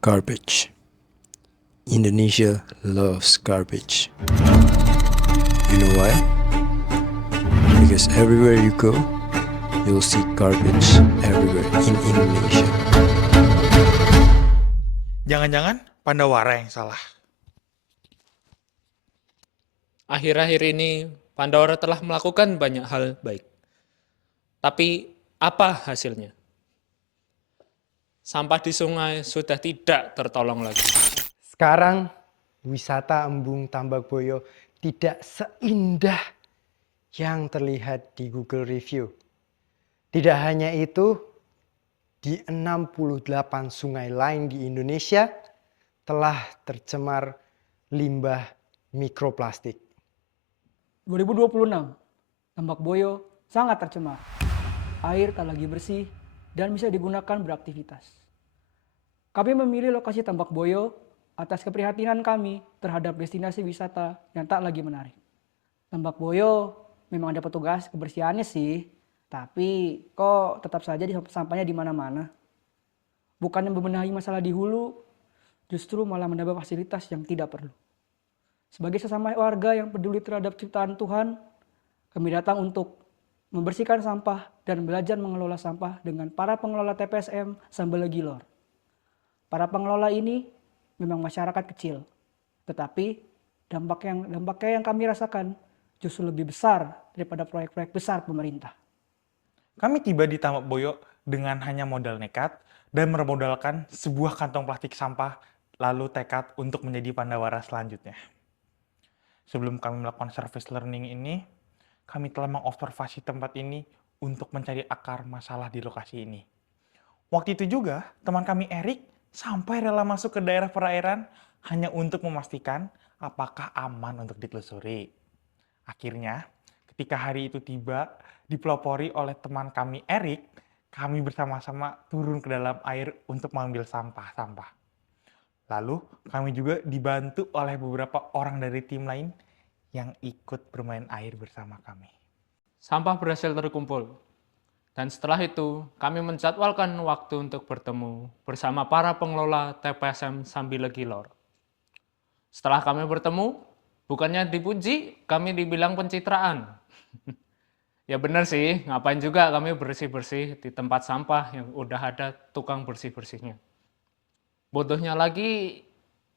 Garbage. Indonesia loves garbage. You know why? Because everywhere you go, you'll see garbage everywhere in Indonesia. Jangan-jangan Pandawara yang salah. Akhir-akhir ini, Pandawara telah melakukan banyak hal baik. Tapi, apa hasilnya? Sampah di sungai sudah tidak tertolong lagi. Sekarang, wisata Embung Tambakboyo tidak seindah yang terlihat di Google Review. Tidak hanya itu, di 68 sungai lain di Indonesia telah tercemar limbah mikroplastik. 2026, Tambakboyo sangat tercemar. Air tak lagi bersih dan bisa digunakan beraktivitas. Kami memilih lokasi Tambakboyo atas keprihatinan kami terhadap destinasi wisata yang tak lagi menarik. Tambakboyo memang ada petugas kebersihannya sih, tapi kok tetap saja sampahnya di mana-mana. Bukannya membenahi masalah di hulu, justru malah menambah fasilitas yang tidak perlu. Sebagai sesama warga yang peduli terhadap ciptaan Tuhan, kami datang untuk membersihkan sampah dan belajar mengelola sampah dengan para pengelola TPSM Sambelegilor. Para pengelola ini memang masyarakat kecil, tetapi dampaknya yang kami rasakan justru lebih besar daripada proyek-proyek besar pemerintah. Kami tiba di Tambakboyo dengan hanya modal nekat dan bermodalkan sebuah kantong plastik sampah, lalu tekad untuk menjadi Pandawara selanjutnya. Sebelum kami melakukan service learning ini, kami telah mengobservasi tempat ini untuk mencari akar masalah di lokasi ini. Waktu itu juga, teman kami Erik sampai rela masuk ke daerah perairan hanya untuk memastikan apakah aman untuk ditelusuri. Akhirnya, ketika hari itu tiba, dipelopori oleh teman kami Erik, kami bersama-sama turun ke dalam air untuk mengambil sampah-sampah. Lalu, kami juga dibantu oleh beberapa orang dari tim lain yang ikut bermain air bersama kami. Sampah berhasil terkumpul. Dan setelah itu, kami menjadwalkan waktu untuk bertemu bersama para pengelola TPSM Sambelegilor. Setelah kami bertemu, bukannya dipuji, kami dibilang pencitraan. Ya benar sih, ngapain juga kami bersih-bersih di tempat sampah yang udah ada tukang bersih-bersihnya. Bodohnya lagi,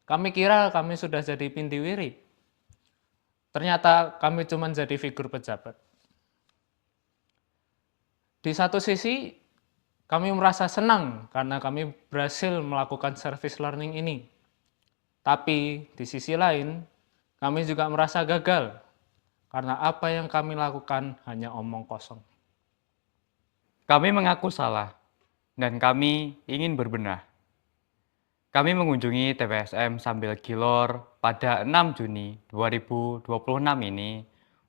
kami kira kami sudah jadi pindiwiri. Ternyata kami cuma jadi figur pejabat. Di satu sisi, kami merasa senang karena kami berhasil melakukan service learning ini. Tapi di sisi lain, kami juga merasa gagal karena apa yang kami lakukan hanya omong kosong. Kami mengaku salah dan kami ingin berbenah. Kami mengunjungi TPSM Sambelegilor pada 6 Juni 2026 ini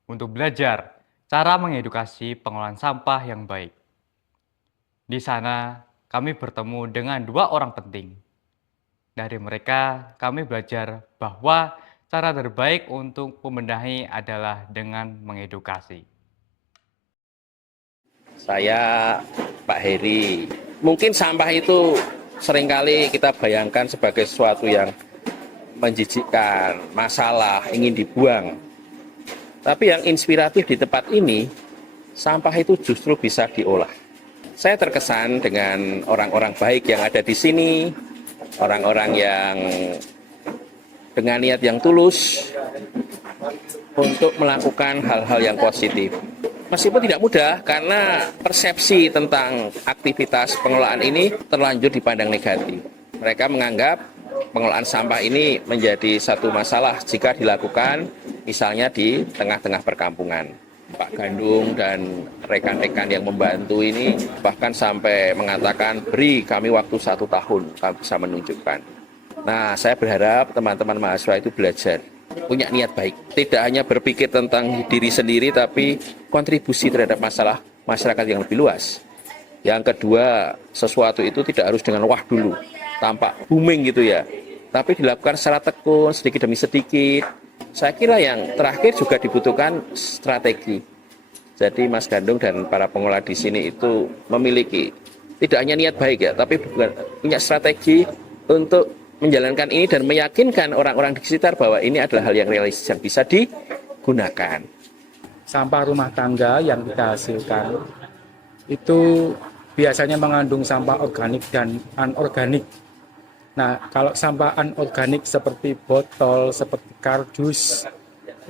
untuk belajar cara mengedukasi pengelolaan sampah yang baik. Di sana, kami bertemu dengan 2 orang penting. Dari mereka, kami belajar bahwa cara terbaik untuk membenahi adalah dengan mengedukasi. Saya Pak Heri. Mungkin sampah itu seringkali kita bayangkan sebagai sesuatu yang menjijikkan, masalah, ingin dibuang. Tapi yang inspiratif di tempat ini, sampah itu justru bisa diolah. Saya terkesan dengan orang-orang baik yang ada di sini, orang-orang yang dengan niat yang tulus untuk melakukan hal-hal yang positif. Meskipun tidak mudah karena persepsi tentang aktivitas pengelolaan ini terlanjur dipandang negatif. Mereka menganggap pengelolaan sampah ini menjadi satu masalah jika dilakukan misalnya di tengah-tengah perkampungan. Pak Gandung dan rekan-rekan yang membantu ini bahkan sampai mengatakan beri kami waktu 1 tahun kami bisa menunjukkan. Nah, saya berharap teman-teman mahasiswa itu belajar, punya niat baik. Tidak hanya berpikir tentang diri sendiri tapi kontribusi terhadap masalah masyarakat yang lebih luas. Yang kedua, sesuatu itu tidak harus dengan wah dulu, tampak booming gitu ya. tapi dilakukan secara tekun, sedikit demi sedikit. Saya kira yang terakhir juga dibutuhkan strategi. Jadi Mas Gandung dan para pengelola di sini itu memiliki tidak hanya niat baik ya, tapi punya strategi untuk menjalankan ini dan meyakinkan orang-orang di sekitar bahwa ini adalah hal yang realistis yang bisa digunakan. Sampah rumah tangga yang kita hasilkan itu biasanya mengandung sampah organik dan anorganik. Nah, kalau sampah anorganik seperti botol, seperti kardus,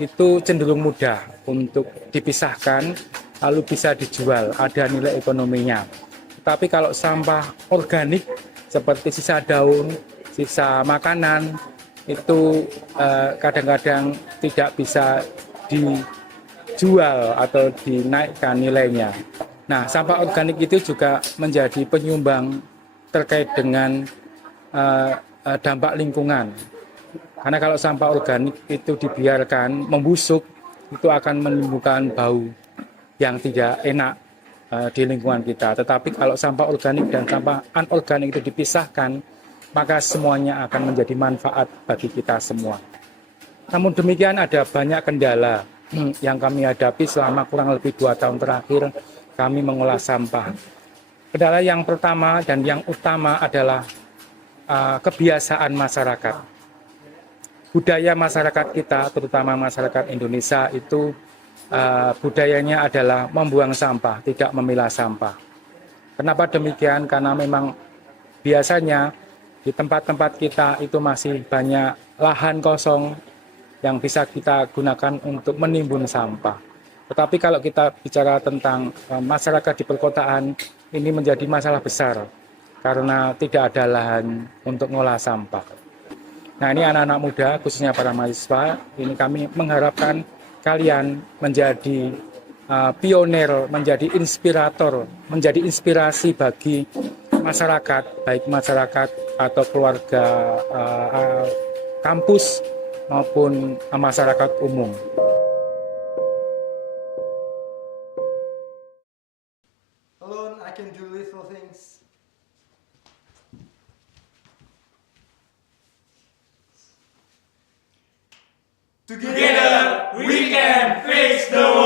itu cenderung mudah untuk dipisahkan, lalu bisa dijual, ada nilai ekonominya. Tapi kalau sampah organik seperti sisa daun, sisa makanan, itu kadang-kadang tidak bisa dijual atau dinaikkan nilainya. Nah, sampah organik itu juga menjadi penyumbang terkait dengan dampak lingkungan. Karena kalau sampah organik itu dibiarkan membusuk, itu akan menimbulkan bau yang tidak enak di lingkungan kita. Tetapi kalau sampah organik dan sampah anorganik itu dipisahkan, maka semuanya akan menjadi manfaat bagi kita semua. Namun demikian ada banyak kendala yang kami hadapi selama kurang lebih 2 tahun terakhir kami mengolah sampah. Kendala yang pertama dan yang utama adalah kebiasaan masyarakat. Budaya masyarakat kita, terutama masyarakat Indonesia itu budayanya adalah membuang sampah, tidak memilah sampah. Kenapa demikian? Karena memang biasanya di tempat-tempat kita itu masih banyak lahan kosong yang bisa kita gunakan untuk menimbun sampah. Tetapi kalau kita bicara tentang masyarakat di perkotaan, ini menjadi masalah besar karena tidak ada lahan untuk mengolah sampah. Nah, ini anak-anak muda, khususnya para mahasiswa, ini kami mengharapkan kalian menjadi pionir, menjadi inspirator, menjadi inspirasi bagi masyarakat, baik masyarakat atau keluarga kampus maupun masyarakat umum. Alone I can do little things. Together we can fix the world.